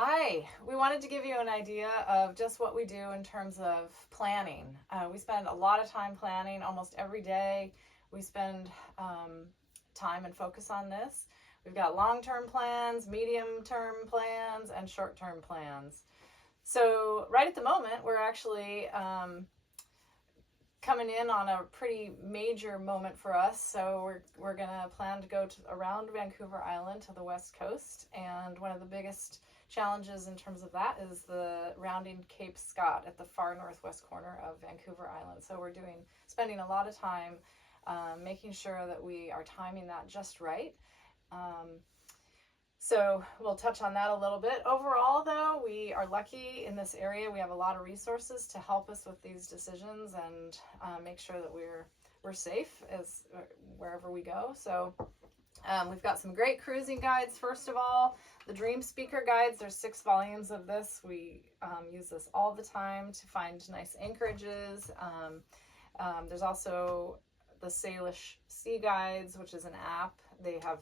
Hi, we wanted to give you an idea of just what we do in terms of planning. We spend a lot of time planning almost every day. We spend time and focus on this. We've got long-term plans, medium-term plans, and short-term plans. So right at the moment, we're actually coming in on a pretty major moment for us. So we're gonna plan to go around Vancouver Island to the west coast, and one of the biggest challenges in terms of that is the rounding Cape Scott at the far northwest corner of Vancouver Island. So we're spending a lot of time making sure that we are timing that just right. So we'll touch on that a little bit. Overall, though, we are lucky in this area. We have a lot of resources to help us with these decisions and make sure that we're safe as wherever we go. So we've got some great cruising guides. First of all, the Dream Speaker guides. There's 6 volumes of this. We use this all the time to find nice anchorages. There's also the Salish Sea Guides, which is an app. They have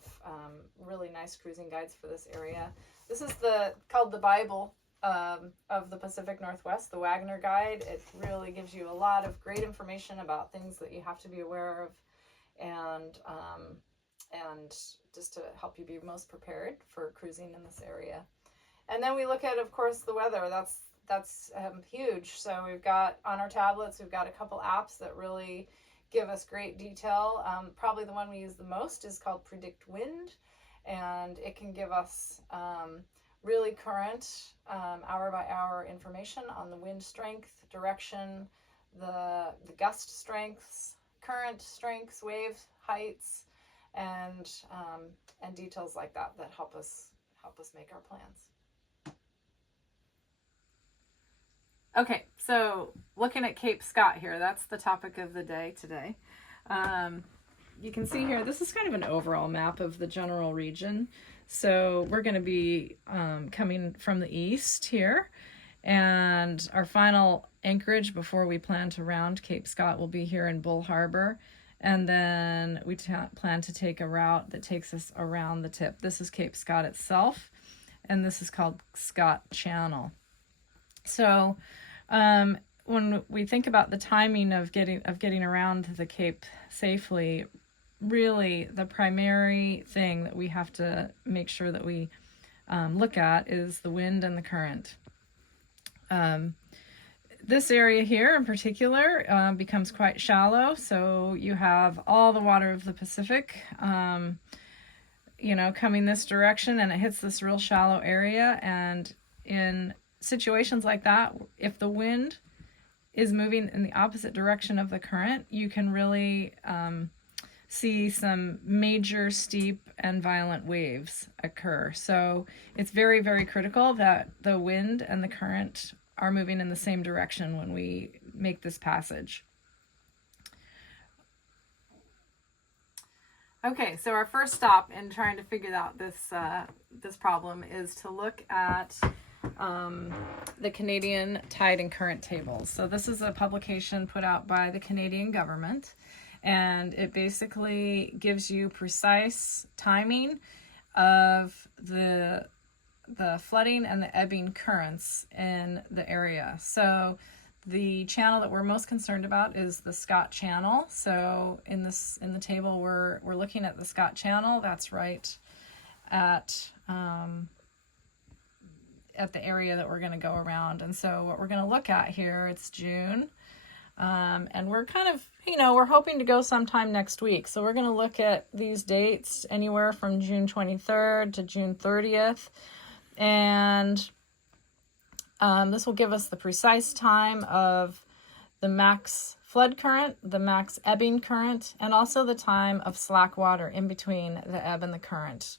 really nice cruising guides for this area. This is called the Bible of the Pacific Northwest, the Wagner Guide. It really gives you a lot of great information about things that you have to be aware of, and just to help you be most prepared for cruising in this area. And then we look at, of course, the weather. That's huge. So we've got on our tablets, we've got a couple apps that really give us great detail. Probably the one we use the most is called Predict Wind, and it can give us really current hour by hour information on the wind strength, direction, the gust strengths, current strengths, wave heights, and details like that help us make our plans. Okay, so looking at Cape Scott here, that's the topic of the day today. You can see here, this is kind of an overall map of the general region. So we're going to be coming from the east here, and our final anchorage before we plan to round Cape Scott will be here in Bull Harbor. And then we plan to take a route that takes us around the tip. This is Cape Scott itself, and this is called Scott Channel. So when we think about the timing of getting around the Cape safely, really the primary thing that we have to make sure that we look at is the wind and the current. This area here in particular becomes quite shallow, so you have all the water of the Pacific coming this direction, and it hits this real shallow area. And in situations like that, if the wind is moving in the opposite direction of the current, you can really see some major steep and violent waves occur. So it's very, very critical that the wind and the current are moving in the same direction when we make this passage. Okay, so our first stop in trying to figure out this problem is to look at the Canadian tide and current tables. So this is a publication put out by the Canadian government, and it basically gives you precise timing of the flooding and the ebbing currents in the area. So the channel that we're most concerned about is the Scott Channel. So in the table we're looking at the Scott Channel. That's right at the area that we're going to go around. And so what we're going to look at here, it's June, and we're kind of, we're hoping to go sometime next week. So we're going to look at these dates anywhere from June 23rd to June 30th. And this will give us the precise time of the max flood current, the max ebbing current, and also the time of slack water in between the ebb and the current.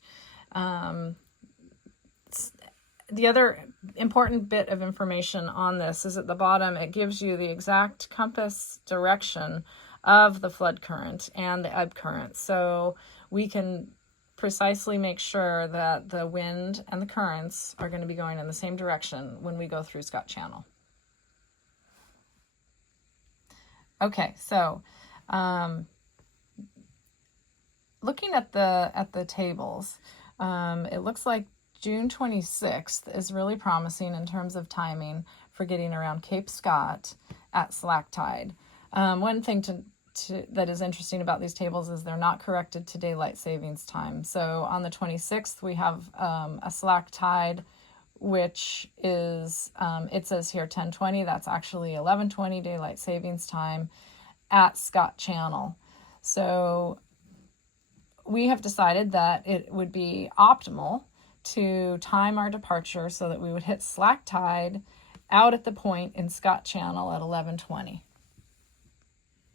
The other important bit of information on this is at the bottom. It gives you the exact compass direction of the flood current and the ebb current. So we can precisely make sure that the wind and the currents are going to be going in the same direction when we go through Scott Channel. Okay, so looking at the tables, it looks like June 26th is really promising in terms of timing for getting around Cape Scott at slack tide. One thing that is interesting about these tables is they're not corrected to daylight savings time. So on the 26th, we have a slack tide, which is, it says here 10:20. That's actually 11:20 daylight savings time at Scott Channel. So we have decided that it would be optimal to time our departure so that we would hit slack tide out at the point in Scott Channel at 11:20.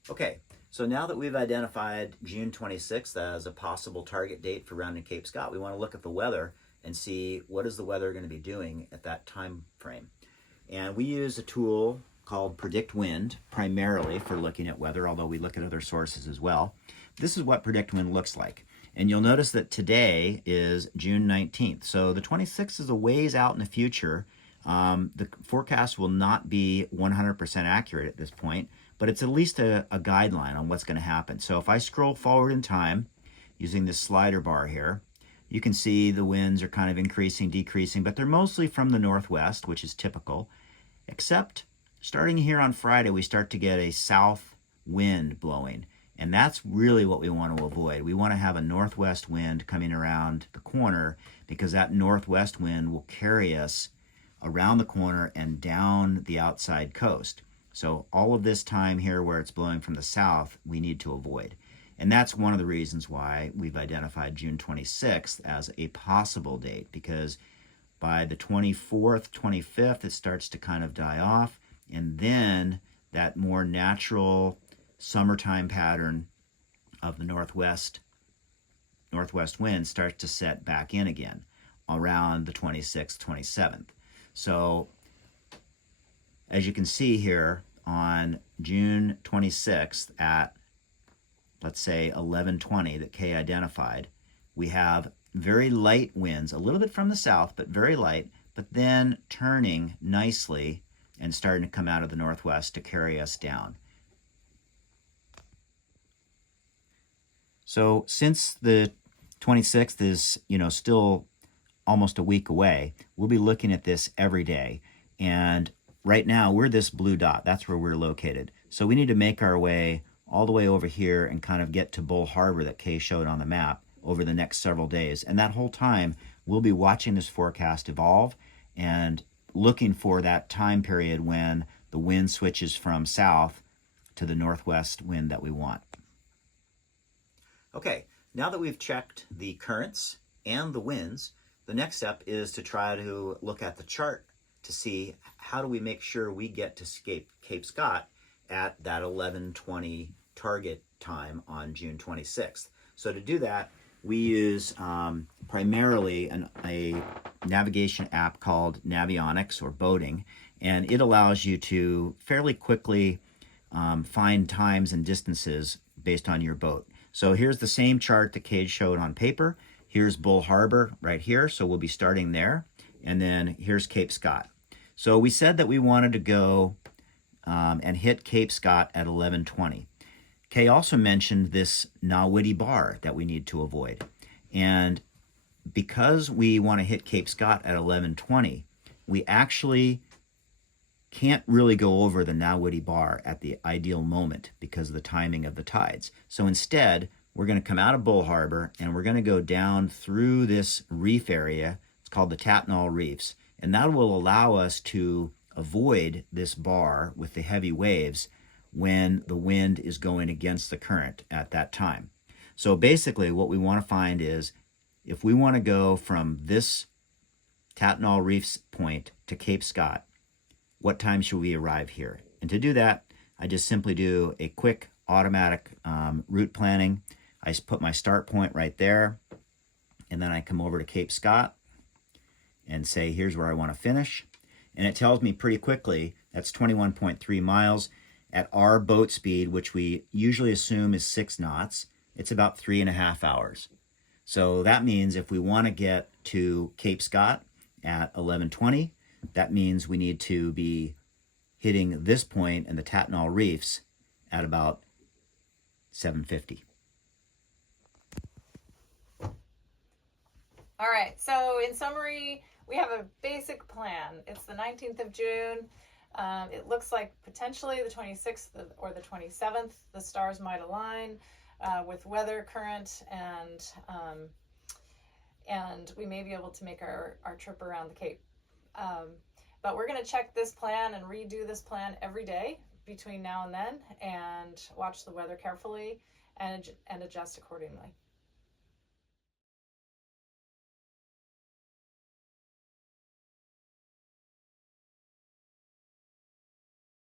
Okay, so now that we've identified June 26th as a possible target date for rounding Cape Scott, we want to look at the weather and see what is the weather going to be doing at that time frame. And we use a tool called Predict Wind primarily for looking at weather, although we look at other sources as well. This is what Predict Wind looks like. And you'll notice that today is June 19th. So the 26th is a ways out in the future. The forecast will not be 100% accurate at this point, but it's at least a guideline on what's going to happen. So if I scroll forward in time using this slider bar here, you can see the winds are kind of increasing, decreasing, but they're mostly from the northwest, which is typical, except starting here on Friday, we start to get a south wind blowing. And that's really what we want to avoid. We want to have a northwest wind coming around the corner because that northwest wind will carry us around the corner and down the outside coast. So all of this time here where it's blowing from the south, we need to avoid. And that's one of the reasons why we've identified June 26th as a possible date, because by the 24th, 25th, it starts to kind of die off. And then that more natural summertime pattern of the northwest wind starts to set back in again around the 26th, 27th. So as you can see here on June 26th at, let's say, 11:20 that Kay identified, we have very light winds, a little bit from the south, but very light, but then turning nicely and starting to come out of the northwest to carry us down. So since the 26th is, still almost a week away, we'll be looking at this every day. And right now we're this blue dot. That's where we're located. So we need to make our way all the way over here and kind of get to Bull Harbor that Kay showed on the map over the next several days. And that whole time we'll be watching this forecast evolve and looking for that time period when the wind switches from south to the northwest wind that we want. Okay, now that we've checked the currents and the winds, the next step is to try to look at the chart to see how do we make sure we get to Cape Scott at that 11:20 target time on June 26th. So to do that, we use primarily a navigation app called Navionics or Boating, and it allows you to fairly quickly find times and distances based on your boat. So here's the same chart that Kay showed on paper. Here's Bull Harbor right here, so we'll be starting there. And then here's Cape Scott. So we said that we wanted to go and hit Cape Scott at 11:20. Kay also mentioned this Nawidi bar that we need to avoid. And because we want to hit Cape Scott at 11:20, we actually can't really go over the Nawidi bar at the ideal moment because of the timing of the tides. So instead, we're going to come out of Bull Harbor and we're going to go down through this reef area. It's called the Tatnall Reefs. And that will allow us to avoid this bar with the heavy waves when the wind is going against the current at that time. So basically what we want to find is if we want to go from this Tatnall Reefs point to Cape Scott, what time should we arrive here? And to do that, I just simply do a quick automatic route planning. I put my start point right there, and then I come over to Cape Scott and say, here's where I want to finish. And it tells me pretty quickly that's 21.3 miles. At our boat speed, which we usually assume is 6 knots, it's about 3.5 hours. So that means if we want to get to Cape Scott at 11:20, that means we need to be hitting this point in the Tatnall Reefs at about 7:50. All right, so in summary, we have a basic plan. It's the 19th of June. It looks like potentially the 26th or the 27th, the stars might align with weather, current, and we may be able to make our trip around the Cape. But we're going to check this plan and redo this plan every day between now and then, and watch the weather carefully and adjust accordingly.